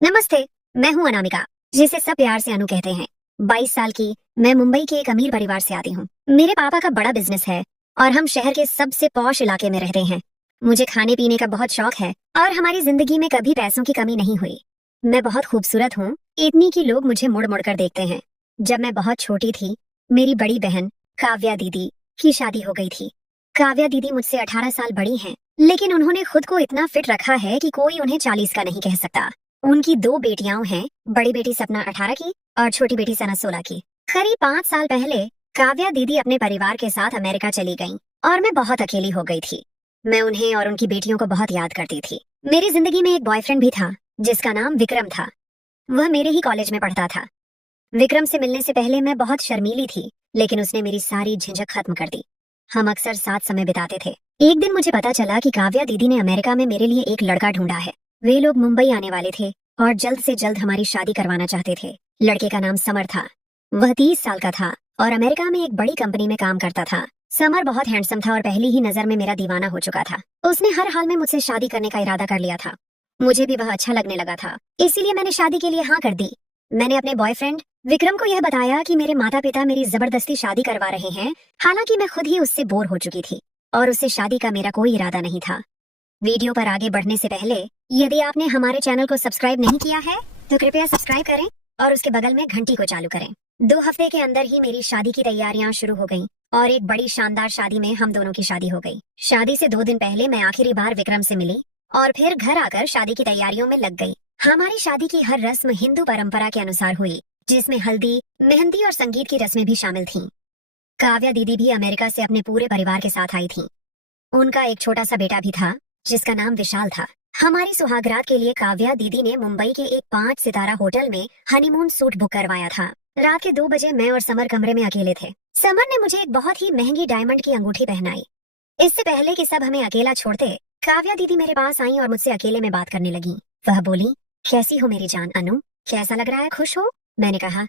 नमस्ते। मैं हूँ अनामिका, जिसे सब प्यार से अनु कहते हैं। 22 साल की, मैं मुंबई के एक अमीर परिवार से आती हूँ। मेरे पापा का बड़ा बिजनेस है और हम शहर के सबसे पॉश इलाके में रहते हैं। मुझे खाने पीने का बहुत शौक है और हमारी जिंदगी में कभी पैसों की कमी नहीं हुई। मैं बहुत खूबसूरत हूँ, इतनी कि लोग मुझे मुड़ मुड़ कर देखते हैं। जब मैं बहुत छोटी थी, मेरी बड़ी बहन काव्या दीदी की शादी हो गई थी। काव्या दीदी मुझसे 18 साल बड़ी हैं, लेकिन उन्होंने खुद को इतना फिट रखा है कि कोई उन्हें 40 का नहीं कह सकता। उनकी दो बेटियां हैं, बड़ी बेटी सपना 18 की और छोटी बेटी सना 16 की। करीब 5 साल पहले काव्या दीदी अपने परिवार के साथ अमेरिका चली गईं और मैं बहुत अकेली हो गई थी। मैं उन्हें और उनकी बेटियों को बहुत याद करती थी। मेरी जिंदगी में एक बॉयफ्रेंड भी था, जिसका नाम विक्रम था। वह मेरे ही कॉलेज में पढ़ता था। विक्रम से मिलने से पहले मैं बहुत शर्मीली थी, लेकिन उसने मेरी सारी झिझक खत्म कर दी। हम अक्सर साथ समय बिताते थे। एक दिन मुझे पता चला कि काव्या दीदी ने अमेरिका में मेरे लिए एक लड़का ढूंढा है। वे लोग मुंबई आने वाले थे और जल्द से जल्द हमारी शादी करवाना चाहते थे। लड़के का नाम समर था। वह 30 साल का था और अमेरिका में एक बड़ी कंपनी में काम करता था। समर बहुत हैंडसम था और पहली ही नजर में मेरा दीवाना हो चुका था। उसने हर हाल में मुझसे शादी करने का इरादा कर लिया था। मुझे भी वह अच्छा लगने लगा था, इसीलिए मैंने शादी के लिए हाँ कर दी। मैंने अपने बॉयफ्रेंड विक्रम को यह बताया कि मेरे माता पिता मेरी जबरदस्ती शादी करवा रहे हैं, हालांकि मैं खुद ही उससे बोर हो चुकी थी और उससे शादी का मेरा कोई इरादा नहीं था। वीडियो पर आगे बढ़ने से पहले, यदि आपने हमारे चैनल को सब्सक्राइब नहीं किया है तो कृपया सब्सक्राइब करें और उसके बगल में घंटी को चालू करें। 2 हफ्ते के अंदर ही मेरी शादी की तैयारियां शुरू हो गईं और एक बड़ी शानदार शादी में हम दोनों की शादी हो गई। शादी से 2 दिन पहले मैं आखिरी बार विक्रम से मिली और फिर घर आकर शादी की तैयारियों में लग गई। हमारी शादी की हर रस्म हिंदू परंपरा के अनुसार हुई, जिसमें हल्दी, मेहंदी और संगीत की रस्में भी शामिल थीं। काव्या दीदी भी अमेरिका से अपने पूरे परिवार के साथ आई थीं। उनका एक छोटा सा बेटा भी था, जिसका नाम विशाल था। हमारी सुहागरात के लिए काव्या दीदी ने मुंबई के एक 5 सितारा होटल में हनीमून सूट बुक करवाया था। रात के 2 बजे मैं और समर कमरे में अकेले थे। समर ने मुझे एक बहुत ही महंगी डायमंड की अंगूठी पहनाई। इससे पहले कि सब हमें अकेला छोड़ते, काव्या दीदी मेरे पास आई और मुझसे अकेले में बात करने लगी। वह बोली, कैसी हो मेरी जान अनु, कैसा लग रहा है, खुश हो? मैंने कहा,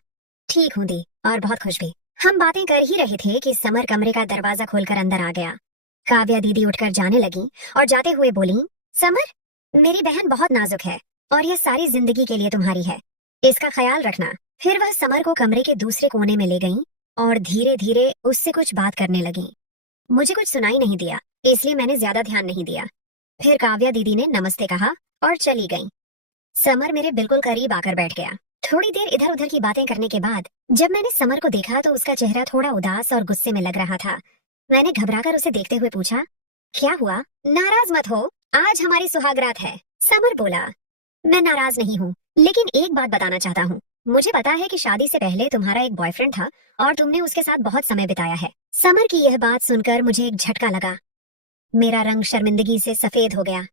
ठीक हूँ दी, और बहुत खुश भी। हम बातें कर ही रहे थे कि समर कमरे का दरवाजा खोलकर अंदर आ गया। काव्या दीदी उठकर जाने लगी और जाते हुए बोली, समर, मेरी बहन बहुत नाजुक है और यह सारी जिंदगी के लिए तुम्हारी है, इसका ख्याल रखना। फिर वह समर को कमरे के दूसरे कोने में ले गई और धीरे धीरे उससे कुछ बात करने लगी। मुझे कुछ सुनाई नहीं दिया, इसलिए मैंने ज्यादा ध्यान नहीं दिया। फिर काव्या दीदी ने नमस्ते कहा और चली गई। समर मेरे बिल्कुल करीब आकर बैठ गया। थोड़ी देर इधर उधर की बातें करने के बाद जब मैंने समर को देखा तो उसका चेहरा थोड़ा उदास और गुस्से में लग रहा था। मैंने घबराकर उसे देखते हुए पूछा, क्या हुआ? नाराज मत हो, आज हमारी सुहागरात है। समर बोला, मैं नाराज नहीं हूँ, लेकिन एक बात बताना चाहता हूँ। मुझे पता है कि शादी से पहले तुम्हारा एक बॉयफ्रेंड था और तुमने उसके साथ बहुत समय बिताया है। समर की यह बात सुनकर मुझे एक झटका लगा। मेरा रंग शर्मिंदगी से सफेद हो गया।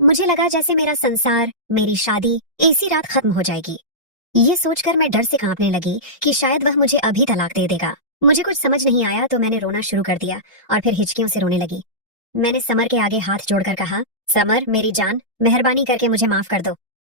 मुझे लगा जैसे मेरा संसार, मेरी शादी इसी रात खत्म हो जाएगी। ये सोचकर मैं डर से कांपने लगी कि शायद वह मुझे अभी तलाक दे देगा। मुझे कुछ समझ नहीं आया तो मैंने रोना शुरू कर दिया और फिर हिचकियों से रोने लगी। मैंने समर के आगे हाथ जोड़कर कहा, समर मेरी जान, मेहरबानी करके मुझे माफ कर दो।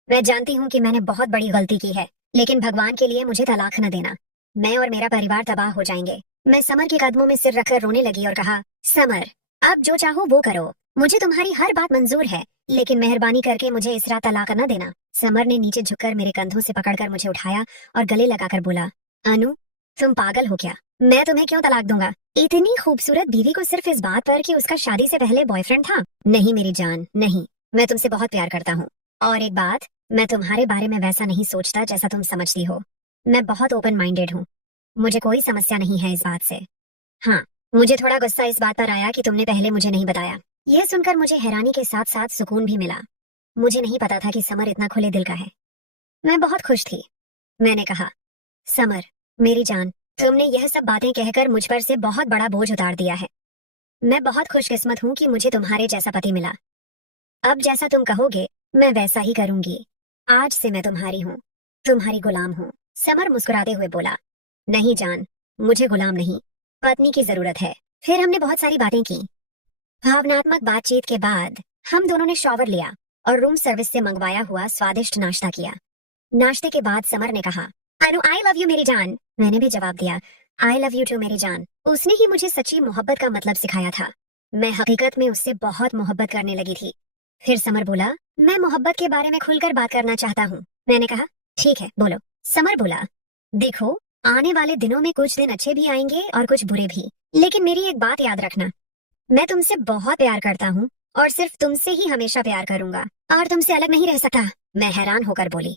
मैं जानती हूँ कि मैंने बहुत बड़ी गलती की है, लेकिन भगवान के लिए मुझे तलाक न देना। मैं और मेरा परिवार तबाह हो जाएंगे। मैं समर के कदमों में सिर रखकर रोने लगी और कहा, समर, अब जो चाहो वो करो, मुझे तुम्हारी हर बात मंजूर है, लेकिन मेहरबानी करके मुझे इस रात तलाक न देना। समर ने नीचे झुककर मेरे कंधों से पकड़कर मुझे उठाया और गले लगाकर बोला, अनु, तुम पागल हो क्या? मैं तुम्हें क्यों तलाक दूंगा? इतनी खूबसूरत बीवी को सिर्फ इस बात पर कि उसका शादी से पहले बॉयफ्रेंड था? नहीं मेरी जान, नहीं, मैं तुमसे बहुत प्यार करता हूँ। और एक बात, मैं तुम्हारे बारे में वैसा नहीं सोचता जैसा तुम समझती हो। मैं बहुत ओपन माइंडेड हूँ, मुझे कोई समस्या नहीं है इस बात से। हाँ, मुझे थोड़ा गुस्सा इस बात पर आया कि तुमने पहले मुझे नहीं बताया। यह सुनकर मुझे हैरानी के साथ साथ सुकून भी मिला। मुझे नहीं पता था कि समर इतना खुले दिल का है। मैं बहुत खुश थी। मैंने कहा, समर मेरी जान, तुमने यह सब बातें कहकर मुझ पर से बहुत बड़ा बोझ उतार दिया है। मैं बहुत खुशकिस्मत हूँ कि मुझे तुम्हारे जैसा पति मिला। अब जैसा तुम कहोगे मैं वैसा ही करूंगी। आज से मैं तुम्हारी हूँ, तुम्हारी गुलाम हूँ। समर मुस्कुराते हुए बोला, नहीं जान, मुझे गुलाम नहीं, पत्नी की जरूरत है। फिर हमने बहुत सारी बातें की। भावनात्मक बातचीत के बाद हम दोनों ने शॉवर लिया और रूम सर्विस से मंगवाया हुआ स्वादिष्ट नाश्ता किया। नाश्ते के बाद समर ने कहा, अनु आई लव यू मेरी जान। मैंने भी जवाब दिया, आई लव यू टू मेरी जान। उसने ही मुझे सच्ची मोहब्बत का मतलब सिखाया था। मैं हकीकत में उससे बहुत मोहब्बत करने लगी थी। फिर समर बोला, मैं मोहब्बत के बारे में खुलकर बात करना चाहता हूँ। मैंने कहा, ठीक है बोलो। समर बोला, देखो, आने वाले दिनों में कुछ दिन अच्छे भी आएंगे और कुछ बुरे भी, लेकिन मेरी एक बात याद रखना, मैं तुमसे बहुत प्यार करता हूँ और सिर्फ तुमसे ही हमेशा प्यार करूंगा और तुमसे अलग नहीं रह सकता। मैं हैरान होकर बोली,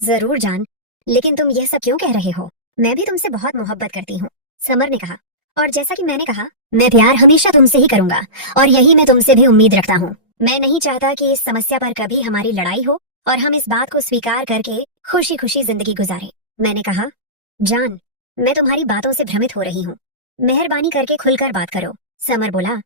जरूर जान, लेकिन तुम यह सब क्यों कह रहे हो? मैं भी तुमसे बहुत मोहब्बत करती हूँ, समर ने कहा। और जैसा कि मैंने कहा, मैं प्यार हमेशा तुमसे ही करूंगा और यही मैं तुमसे भी उम्मीद रखता हूँ। मैं नहीं चाहता कि इस समस्या पर कभी हमारी लड़ाई हो और हम इस बात को स्वीकार करके खुशी खुशी जिंदगी गुजारें। मैंने कहा, जान, मैं तुम्हारी बातों से भ्रमित हो रही हूँ, मेहरबानी करके खुलकर बात करो। समर बोला,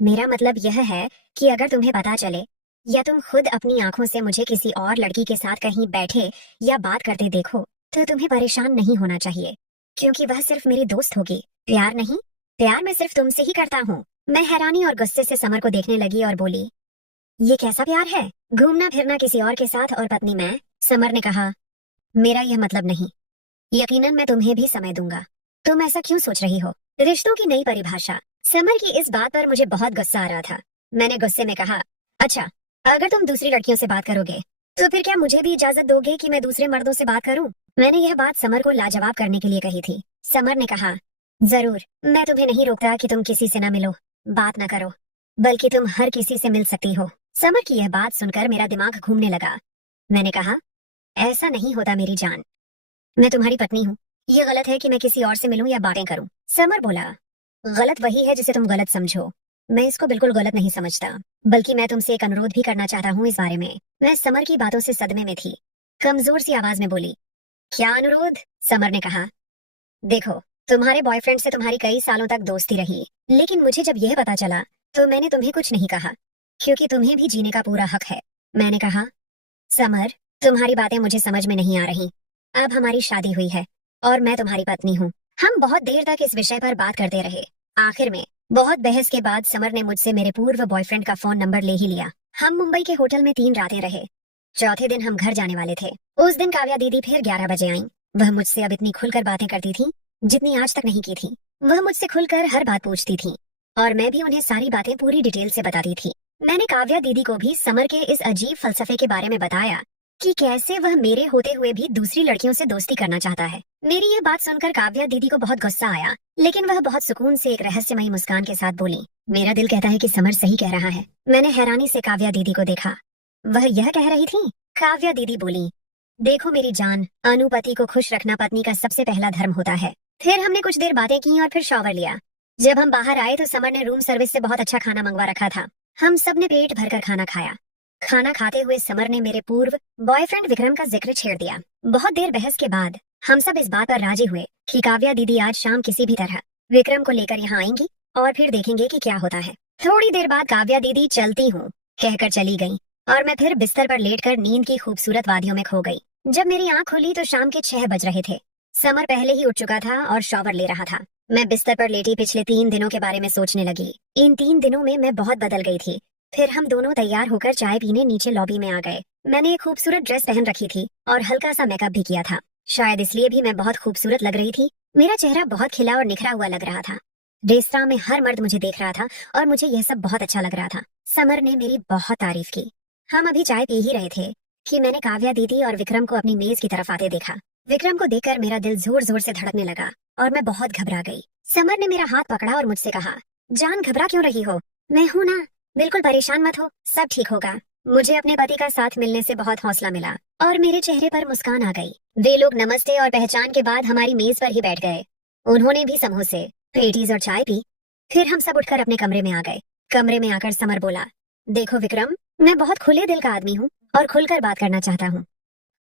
मेरा मतलब यह है कि अगर तुम्हें पता चले या तुम खुद अपनी आंखों से मुझे किसी और लड़की के साथ कहीं बैठे या बात करते देखो तो तुम्हें परेशान नहीं होना चाहिए, क्योंकि वह सिर्फ मेरी दोस्त होगी, प्यार नहीं। प्यार मैं सिर्फ तुमसे ही करता हूँ। मैं हैरानी और गुस्से से समर को देखने लगी और बोली, ये कैसा प्यार है? घूमना फिरना किसी और के साथ और पत्नी मैं? समर ने कहा, मेरा यह मतलब नहीं, यकीनन मैं तुम्हें भी समय दूंगा। तुम ऐसा क्यों सोच रही हो? रिश्तों की नई परिभाषा। समर की इस बात पर मुझे बहुत गुस्सा आ रहा था। मैंने गुस्से में कहा, अच्छा, अगर तुम दूसरी लड़कियों से बात करोगे तो फिर क्या मुझे भी इजाजत दोगे कि मैं दूसरे मर्दों से बात करूं? मैंने यह बात समर को लाजवाब करने के लिए कही थी। समर ने कहा, जरूर, मैं तुम्हें नहीं रोकता कि तुम किसी से न मिलो, बात न करो, बल्कि तुम हर किसी से मिल सकती हो। समर की यह बात सुनकर मेरा दिमाग घूमने लगा। मैंने कहा, ऐसा नहीं होता मेरी जान, मैं तुम्हारी पत्नी हूँ। ये गलत है कि मैं किसी और से मिलूं या बातें करूं। समर बोला, गलत वही है जिसे तुम गलत समझो। मैं इसको बिल्कुल गलत नहीं समझता, बल्कि मैं तुमसे एक अनुरोध भी करना चाहता हूँ इस बारे में। मैं समर की बातों से सदमे में थी, कमजोर सी आवाज में बोली, क्या अनुरोध? समर ने कहा, देखो, तुम्हारे बॉयफ्रेंड से तुम्हारी कई सालों तक दोस्ती रही, लेकिन मुझे जब यह पता चला तो मैंने तुम्हें कुछ नहीं कहा, क्योंकि तुम्हें भी जीने का पूरा हक है। मैंने कहा, समर, तुम्हारी बातें मुझे समझ में नहीं आ रही। अब हमारी शादी हुई है और मैं तुम्हारी पत्नी हूँ। हम बहुत देर तक इस विषय पर बात करते रहे। आखिर में बहुत बहस के बाद समर ने मुझसे मेरे पूर्व बॉयफ्रेंड का फोन नंबर ले ही लिया। हम मुंबई के होटल में 3 रातें रहे। चौथे दिन हम घर जाने वाले थे। उस दिन काव्या दीदी फिर 11 बजे आईं। वह मुझसे अब इतनी खुलकर बातें करती थी जितनी आज तक नहीं की थी। वह मुझसे खुलकर हर बात पूछती थी और मैं भी उन्हें सारी बातें पूरी डिटेल से बताती थी। मैंने काव्या दीदी को भी समर के इस अजीब फलसफे के बारे में बताया कि कैसे वह मेरे होते हुए भी दूसरी लड़कियों से दोस्ती करना चाहता है। मेरी ये बात सुनकर काव्या दीदी को बहुत गुस्सा आया, लेकिन वह बहुत सुकून से एक रहस्यमयी मुस्कान के साथ बोली, मेरा दिल कहता है कि समर सही कह रहा है। मैंने हैरानी से काव्या दीदी को देखा। वह यह कह रही थी? काव्या दीदी बोली, देखो मेरी जान, अनुपति को खुश रखना पत्नी का सबसे पहला धर्म होता है। फिर हमने कुछ देर बातें की और फिर शॉवर लिया। जब हम बाहर आए तो समर ने रूम सर्विस से बहुत अच्छा खाना मंगवा रखा था। हम सब ने पेट भरकर खाना खाया। खाना खाते हुए समर ने मेरे पूर्व बॉयफ्रेंड विक्रम का जिक्र छेड़ दिया। बहुत देर बहस के बाद हम सब इस बात पर राजी हुए कि काव्या दीदी आज शाम किसी भी तरह विक्रम को लेकर यहाँ आएंगी और फिर देखेंगे कि क्या होता है। थोड़ी देर बाद काव्या दीदी चलती हूँ कहकर चली गई और मैं फिर बिस्तर पर लेटकर नींद की खूबसूरत वादियों में खो गई। जब मेरी आंख खुली तो शाम के 6 बज रहे थे। समर पहले ही उठ चुका था और शॉवर ले रहा था। मैं बिस्तर पर लेटी पिछले 3 दिनों के बारे में सोचने लगी। इन 3 दिनों में मैं बहुत बदल गई थी। फिर हम दोनों तैयार होकर चाय पीने नीचे लॉबी में आ गए। मैंने एक खूबसूरत ड्रेस पहन रखी थी और हल्का सा मेकअप भी किया था। शायद इसलिए भी मैं बहुत खूबसूरत लग रही थी। मेरा चेहरा बहुत खिला और निखरा हुआ लग रहा था। रेस्तरां में हर मर्द मुझे देख रहा था और मुझे यह सब बहुत अच्छा लग रहा था। समर ने मेरी बहुत तारीफ की। हम अभी चाय पी ही रहे थे कि मैंने काव्या दीदी और विक्रम को अपनी मेज की तरफ आते देखा। विक्रम को देखकर मेरा दिल जोर जोर से धड़कने लगा और मैं बहुत घबरा गई। समर ने मेरा हाथ पकड़ा और मुझसे कहा, जान, घबरा क्यों रही हो? मैं हूं ना, बिल्कुल परेशान मत हो, सब ठीक होगा। मुझे अपने पति का साथ मिलने से बहुत हौसला मिला और मेरे चेहरे पर मुस्कान आ गई। वे लोग नमस्ते और पहचान के बाद हमारी मेज पर ही बैठ गए। उन्होंने भी समोसे, पेटीज और चाय पी। फिर हम सब उठकर अपने कमरे में आ गए। कमरे में आकर समर बोला, देखो विक्रम, मैं बहुत खुले दिल का आदमी हूँ और खुलकर बात करना चाहता हूँ।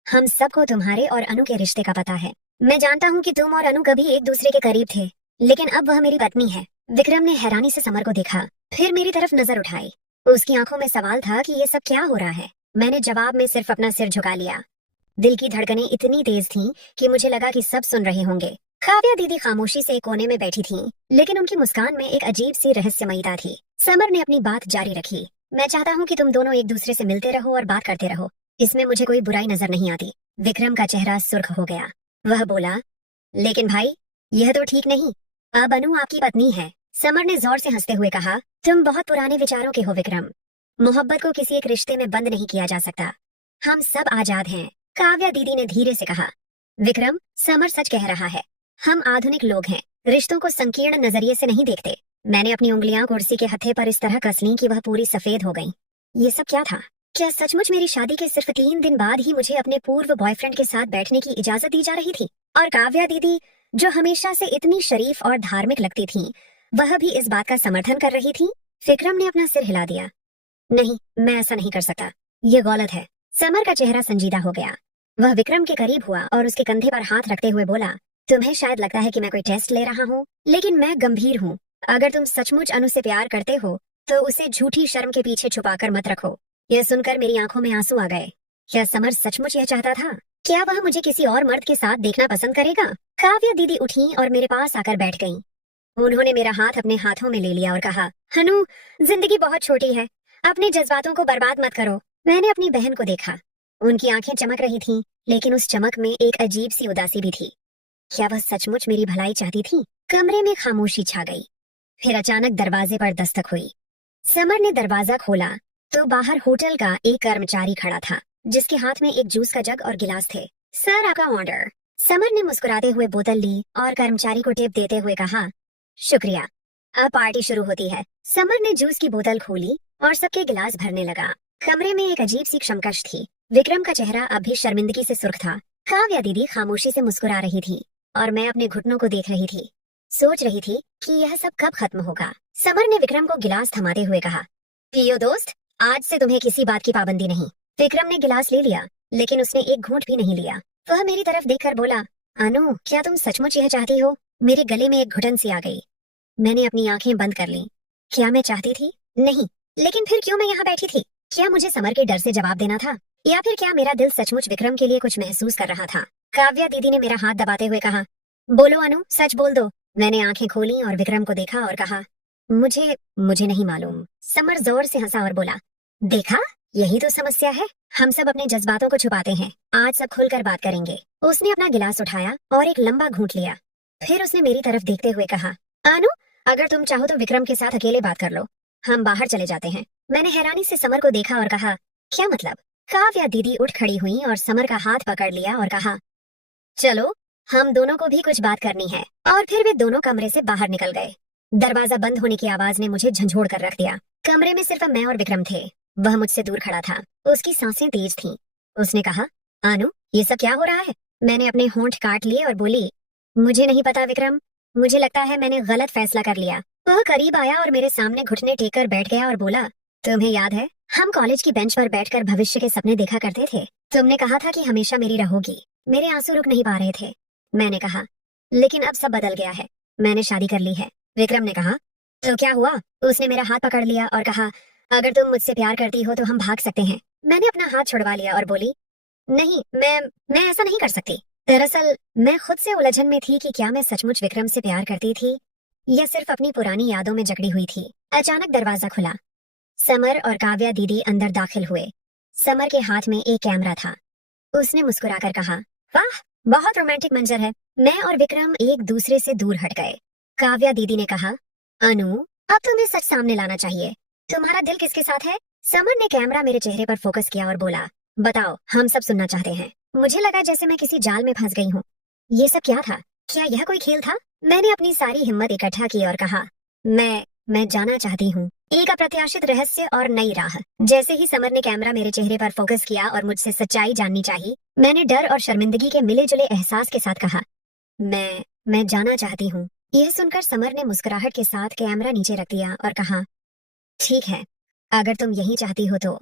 हम सबको तुम्हारे और अनु के रिश्ते का पता है। मैं जानता हूँ कि तुम और अनु कभी एक दूसरे के करीब थे, लेकिन अब वह मेरी पत्नी है। विक्रम ने हैरानी से समर को देखा, फिर मेरी तरफ नजर उठाई। उसकी आंखों में सवाल था कि ये सब क्या हो रहा है। मैंने जवाब में सिर्फ अपना सिर झुका लिया। दिल की धड़कनें इतनी तेज थीं कि मुझे लगा कि सब सुन रहे होंगे। काव्या दीदी खामोशी से एक कोने में बैठी थीं, लेकिन उनकी मुस्कान में एक अजीब सी रहस्यमयता थी। समर ने अपनी बात जारी रखी, मैं चाहता हूँ कि तुम दोनों एक दूसरे से मिलते रहो और बात करते रहो। इसमें मुझे कोई बुराई नजर नहीं आती। विक्रम का चेहरा सुर्ख हो गया। वह बोला, लेकिन भाई, यह तो ठीक नहीं। अब अनु आपकी पत्नी है। समर ने जोर से हंसते हुए कहा, तुम बहुत पुराने विचारों के हो विक्रम। मोहब्बत को किसी एक रिश्ते में बंद नहीं किया जा सकता। हम सब आजाद हैं काव्या दीदी ने धीरे से कहा, विक्रम, समर सच कह रहा है। हम आधुनिक लोग हैं, रिश्तों को संकीर्ण नजरिए से नहीं देखते। मैंने अपनी उंगलियां कुर्सी के हत्थे पर इस तरह कस लीं कि वह पूरी सफेद हो गईं। ये सब क्या था? क्या सचमुच मेरी शादी के सिर्फ 3 दिन बाद ही मुझे अपने पूर्व बॉयफ्रेंड के साथ बैठने की इजाजत दी जा रही थी? और काव्या दीदी, जो हमेशा से इतनी शरीफ और धार्मिक लगती थी, वह भी इस बात का समर्थन कर रही थी? विक्रम ने अपना सिर हिला दिया। नहीं, मैं ऐसा नहीं कर सकता। ये गलत है। समर का चेहरा संजीदा हो गया। वह विक्रम के करीब हुआ और उसके कंधे पर हाथ रखते हुए बोला, तुम्हें शायद लगता है कि मैं कोई टेस्ट ले रहा हूँ, लेकिन मैं गंभीर हूँ। अगर तुम सचमुच अनु से प्यार करते हो तो उसे झूठी शर्म के पीछे छुपाकर मत रखो। यह सुनकर मेरी आंखों में आंसू आ गए। क्या समर सचमुच यह चाहता था? क्या वह मुझे किसी और मर्द के साथ देखना पसंद करेगा? काव्या दीदी उठी और मेरे पास आकर बैठ गईं। उन्होंने मेरा हाथ अपने हाथों में ले लिया और कहा, हनु, जिंदगी बहुत छोटी है, अपने जज्बातों को बर्बाद मत करो। मैंने अपनी बहन को देखा। उनकी आंखें चमक रही थीं, लेकिन उस चमक में एक अजीब सी उदासी भी थी। क्या वह सचमुच मेरी भलाई चाहती थी? कमरे में खामोशी छा गई। फिर अचानक दरवाजे पर दस्तक हुई। समर ने दरवाजा खोला तो बाहर होटल का एक कर्मचारी खड़ा था, जिसके हाथ में एक जूस का जग और गिलास थे। सर, आपका ऑर्डर। समर ने मुस्कुराते हुए बोतल ली और कर्मचारी को टिप देते हुए कहा, शुक्रिया। अब पार्टी शुरू होती है। समर ने जूस की बोतल खोली और सबके गिलास भरने लगा। कमरे में एक अजीब सी क्षमकश थी। विक्रम का चेहरा अब भी शर्मिंदगी से सुर्ख था। काव्या दीदी खामोशी से मुस्कुरा रही थी और मैं अपने घुटनों को देख रही थी। सोच रही थी कि यह सब कब खत्म होगा। समर ने विक्रम को गिलास थमाते हुए कहा, पियो दोस्त, आज से तुम्हें किसी बात की पाबंदी नहीं। विक्रम ने गिलास ले लिया, लेकिन उसने एक घूंट भी नहीं लिया। वह मेरी तरफ देखकर बोला, अनु, क्या तुम सचमुच यह चाहती हो? मेरे गले में एक घुटन सी आ गई। मैंने अपनी आंखें बंद कर लीं। क्या मैं चाहती थी? नहीं। लेकिन फिर क्यों मैं यहाँ बैठी थी? क्या मुझे समर के डर से जवाब देना था, या फिर क्या मेरा दिल सचमुच विक्रम के लिए कुछ महसूस कर रहा था? काव्या दीदी ने मेरा हाथ दबाते हुए कहा, बोलो अनु, सच बोल दो। मैंने आंखें खोली और विक्रम को देखा और कहा, मुझे नहीं मालूम। समर जोर से हंसा और बोला, देखा, यही तो समस्या है। हम सब अपने जज्बातों को छुपाते हैं। आज सब खुलकर बात करेंगे। उसने अपना गिलास उठाया और एक लंबा घूंट लिया। फिर उसने मेरी तरफ देखते हुए कहा, अनु, अगर तुम चाहो तो विक्रम के साथ अकेले बात कर लो। हम बाहर चले जाते हैं। मैंने हैरानी से समर को देखा और कहा, क्या मतलब? काव्या दीदी उठ खड़ी हुई और समर का हाथ पकड़ लिया और कहा, चलो, हम दोनों को भी कुछ बात करनी है। और फिर वे दोनों कमरे से बाहर निकल गए। दरवाजा बंद होने की आवाज ने मुझे झंझोड़ कर रख दिया। कमरे में सिर्फ मैं और विक्रम थे। वह मुझसे दूर खड़ा था। उसकी सांसें तेज थीं। उसने कहा, अनु, ये सब क्या हो रहा है? मैंने अपने होंठ काट लिए और बोली, मुझे नहीं पता विक्रम, मुझे लगता है मैंने गलत फैसला कर लिया। वह करीब आया और मेरे सामने घुटने टेक कर बैठ गया और बोला, तुम्हें याद है, हम कॉलेज की बेंच पर बैठकर भविष्य के सपने देखा करते थे। तुमने कहा था कि हमेशा मेरी रहोगी। मेरे आंसू रुक नहीं पा रहे थे। मैंने कहा, लेकिन अब सब बदल गया है। मैंने शादी कर ली है। विक्रम ने कहा, तो क्या हुआ? उसने मेरा हाथ पकड़ लिया और कहा, अगर तुम मुझसे प्यार करती हो तो हम भाग सकते हैं। मैंने अपना हाथ छुड़वा लिया और बोली, नहीं, मैं ऐसा नहीं कर सकती। दरअसल मैं खुद से उलझन में थी कि क्या मैं सचमुच विक्रम से प्यार करती थी या सिर्फ अपनी पुरानी यादों में जकड़ी हुई थी। अचानक दरवाजा खुला। समर और काव्या दीदी अंदर दाखिल हुए। समर के हाथ में एक कैमरा था। उसने मुस्कुराकर कहा, वाह, बहुत रोमांटिक मंजर है। मैं और विक्रम एक दूसरे से दूर हट गए। काव्या दीदी ने कहा, अनु, अब तुम्हें सच सामने लाना चाहिए। तुम्हारा दिल किसके साथ है? समर ने कैमरा मेरे चेहरे पर फोकस किया और बोला, बताओ, हम सब सुनना चाहते हैं। मुझे लगा जैसे मैं किसी जाल में फंस गई हूँ। ये सब क्या था? क्या यह कोई खेल था? मैंने अपनी सारी हिम्मत इकट्ठा की और कहा, मैं जाना चाहती हूँ एक अप्रत्याशित रहस्य और नई राह। जैसे ही समर ने कैमरा मेरे चेहरे पर फोकस किया और मुझसे सच्चाई जाननी चाहिए, मैंने डर और शर्मिंदगी के मिले जुले एहसास के साथ कहा, मैं जाना चाहती हूँ। यह सुनकर समर ने मुस्कुराहट के साथ कैमरा नीचे रख दिया और कहा, ठीक है, अगर तुम यही चाहती हो तो।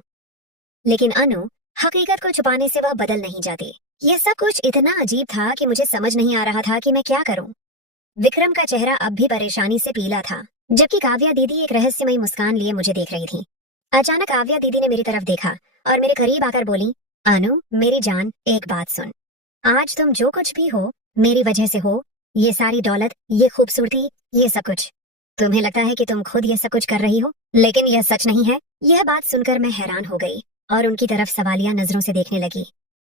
लेकिन अनु, हकीकत को छुपाने से वह बदल नहीं जाती। यह सब कुछ इतना अजीब था कि मुझे समझ नहीं आ रहा था कि मैं क्या करूं। विक्रम का चेहरा अब भी परेशानी से पीला था, जबकि काव्या दीदी एक रहस्यमयी मुस्कान लिए मुझे देख रही थी। अचानक काव्या दीदी ने मेरी तरफ देखा और मेरे करीब आकर बोली, अनु, मेरी जान, एक बात सुन। आज तुम जो कुछ भी हो, मेरी वजह से हो। ये सारी दौलत, ये खूबसूरती, ये सब कुछ। तुम्हें लगता है कि तुम खुद ये सब कुछ कर रही हो, लेकिन यह सच नहीं है। यह बात सुनकर मैं हैरान हो गई और उनकी तरफ सवालिया नजरों से देखने लगी।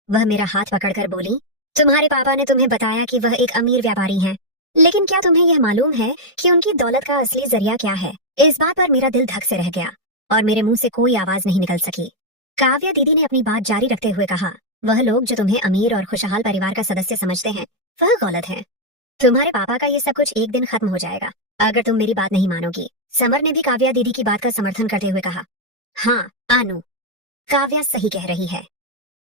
वह मेरा हाथ पकड़कर बोली, तुम्हारे पापा ने तुम्हें बताया कि वह एक अमीर व्यापारी हैं, लेकिन क्या तुम्हें यह मालूम है कि उनकी दौलत का असली जरिया क्या है? इस बात पर मेरा दिल धक से रह गया और मेरे मुंह से कोई आवाज नहीं निकल सकी। काव्या दीदी ने अपनी बात जारी रखते हुए कहा, वह लोग जो तुम्हें अमीर और खुशहाल परिवार का सदस्य समझते हैं, वह गलत है। तुम्हारे पापा का ये सब कुछ एक दिन खत्म हो जाएगा अगर तुम मेरी बात नहीं मानोगी। समर ने भी काव्या दीदी की बात का समर्थन करते हुए कहा। हाँ अनु, काव्या सही कह रही है।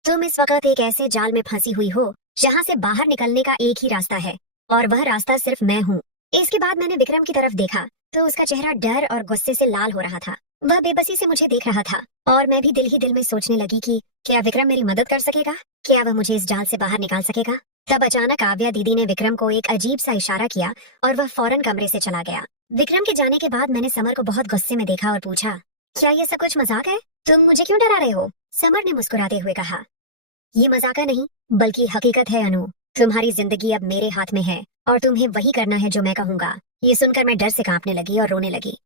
तुम इस वक्त एक ऐसे जाल में फंसी हुई हो जहाँ से बाहर निकलने का एक ही रास्ता है, और वह रास्ता सिर्फ मैं हूँ। इसके बाद मैंने विक्रम की तरफ देखा तो उसका चेहरा डर और गुस्से से लाल हो रहा था। वह बेबसी से मुझे देख रहा था और मैं भी दिल ही दिल में सोचने लगी कि क्या विक्रम मेरी मदद कर सकेगा, क्या वह मुझे इस जाल से बाहर निकाल सकेगा। तब अचानक काव्या दीदी ने विक्रम को एक अजीब सा इशारा किया और वह फौरन कमरे से चला गया। विक्रम के जाने के बाद मैंने समर को बहुत गुस्से में देखा और पूछा, क्या ये सब कुछ मजाक है? तुम मुझे क्यों डरा रहे हो? समर ने मुस्कुराते हुए कहा, ये मजाक नहीं बल्कि हकीकत है अनु। तुम्हारी जिंदगी अब मेरे हाथ में है और तुम्हें वही करना है जो मैं कहूंगा। ये सुनकर मैं डर से कांपने लगी और रोने लगी।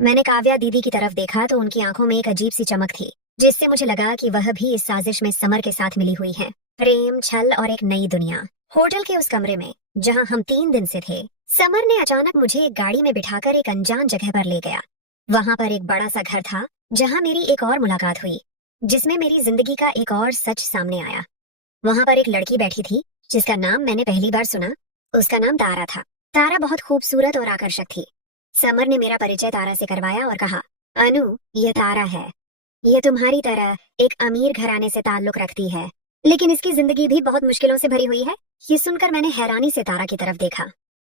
मैंने काव्या दीदी की तरफ देखा तो उनकी आंखों में एक अजीब सी चमक थी, जिससे मुझे लगा कि वह भी इस साजिश में समर के साथ मिली हुई है। प्रेम, छल और एक नई दुनिया। होटल के उस कमरे में जहां हम 3 दिन से थे, समर ने अचानक मुझे एक गाड़ी में बिठाकर एक अनजान जगह पर ले गया। वहां पर एक बड़ा सा घर था जहां मेरी एक और मुलाकात हुई, जिसमें मेरी जिंदगी का एक और सच सामने आया। वहां पर एक लड़की बैठी थी जिसका नाम मैंने पहली बार सुना। उसका नाम तारा था। तारा बहुत खूबसूरत और आकर्षक थी। समर ने मेरा परिचय तारा से करवाया और कहा, अनु, ये तारा है। ये तुम्हारी तरह एक अमीर घराने से ताल्लुक रखती है, लेकिन इसकी जिंदगी भी बहुत मुश्किलों से भरी हुई है। ये सुनकर मैंने हैरानी से तारा की तरफ देखा।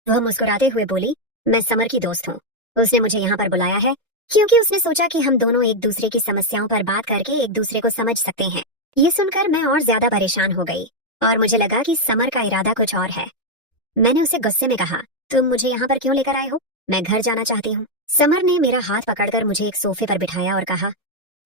वह मुस्कुराते हुए बोली, मैं समर की दोस्त हूँ। उसने मुझे यहाँ पर बुलाया है क्योंकि उसने सोचा कि हम दोनों एक दूसरे की समस्याओं पर बात करके एक दूसरे को समझ सकते हैं। ये सुनकर मैं और ज्यादा परेशान हो गई और मुझे लगा कि समर का इरादा कुछ और है। मैंने उसे गुस्से में कहा, तुम मुझे यहाँ पर क्यों लेकर आए हो? मैं घर जाना चाहती हूँ। समर ने मेरा हाथ पकड़कर मुझे एक सोफे पर बिठाया और कहा,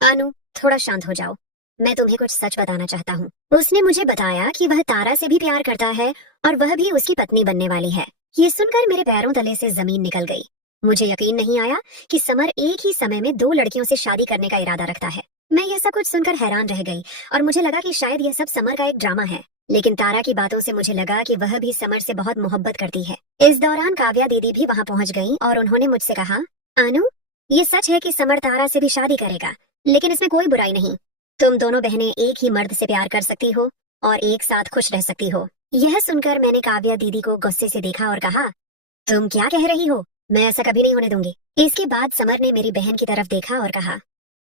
अनु, थोड़ा शांत हो जाओ। मैं तुम्हें कुछ सच बताना चाहता हूँ। उसने मुझे बताया कि वह तारा से भी प्यार करता है और वह भी उसकी पत्नी बनने वाली है। ये सुनकर मेरे पैरों तले से जमीन निकल गई। मुझे यकीन नहीं आया कि समर एक ही समय में 2 लड़कियों से शादी करने का इरादा रखता है। मैं यह सब कुछ सुनकर हैरान रह गई और मुझे लगा कि शायद यह सब समर का एक ड्रामा है। लेकिन तारा की बातों से मुझे लगा कि वह भी समर से बहुत मोहब्बत करती है। इस दौरान काव्या दीदी भी वहाँ पहुँच गयी और उन्होंने मुझसे कहा, अनु, ये सच है कि समर तारा से भी शादी करेगा, लेकिन इसमें कोई बुराई नहीं। तुम दोनों बहनें एक ही मर्द से प्यार कर सकती हो और एक साथ खुश रह सकती हो। यह सुनकर मैंने काव्या दीदी को गुस्से से देखा और कहा, तुम क्या कह रही हो? मैं ऐसा कभी नहीं होने दूंगी। इसके बाद समर ने मेरी बहन की तरफ देखा और कहा,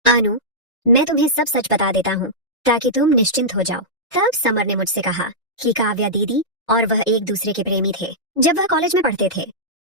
अनु, मैं तुम्हें सब सच बता देता हूँ ताकि तुम निश्चिंत हो जाओ। तब समर ने मुझसे कहा कि काव्या दीदी और वह एक दूसरे के प्रेमी थे जब वह कॉलेज में पढ़ते थे।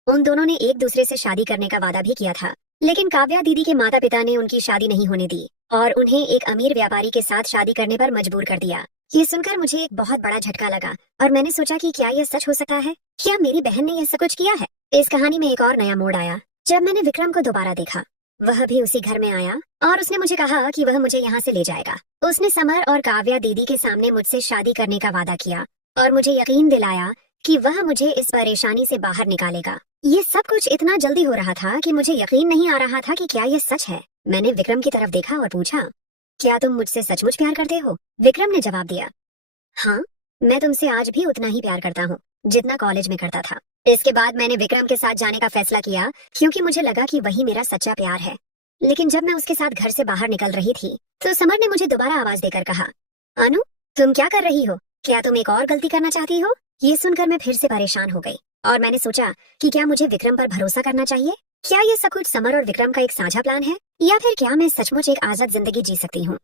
उन दोनों ने एक दूसरे से शादी करने का वादा भी किया था, लेकिन काव्या दीदी के माता पिता ने उनकी शादी नहीं होने दी और उन्हें एक अमीर व्यापारी के साथ शादी करने पर मजबूर कर दिया। ये सुनकर मुझे एक बहुत बड़ा झटका लगा और मैंने सोचा कि क्या यह सच हो सकता है? क्या मेरी बहन ने यह सब कुछ किया है? इस कहानी में एक और नया मोड़ आया जब मैंने विक्रम को दोबारा देखा। वह भी उसी घर में आया और उसने मुझे कहा कि वह मुझे यहाँ से ले जाएगा। उसने समर और काव्या दीदी के सामने मुझसे शादी करने का वादा किया और मुझे यकीन दिलाया कि वह मुझे इस परेशानी से बाहर निकालेगा। ये सब कुछ इतना जल्दी हो रहा था कि मुझे यकीन नहीं आ रहा था कि क्या यह सच है। मैंने विक्रम की तरफ देखा और पूछा, क्या तुम मुझसे सचमुच प्यार करते हो? विक्रम ने जवाब दिया, हाँ, मैं तुमसे आज भी उतना ही प्यार करता हूँ जितना कॉलेज में करता था। इसके बाद मैंने विक्रम के साथ जाने का फैसला किया क्योंकि मुझे लगा कि वही मेरा सच्चा प्यार है। लेकिन जब मैं उसके साथ घर से बाहर निकल रही थी तो समर ने मुझे दोबारा आवाज देकर कहा, अनु, तुम क्या कर रही हो? क्या तुम एक और गलती करना चाहती हो? ये सुनकर मैं फिर से परेशान हो गई और मैंने सोचा कि क्या मुझे विक्रम पर भरोसा करना चाहिए? क्या ये सब कुछ समर और विक्रम का एक साझा प्लान है या फिर क्या मैं सचमुच एक आजाद जिंदगी जी सकती हूँ?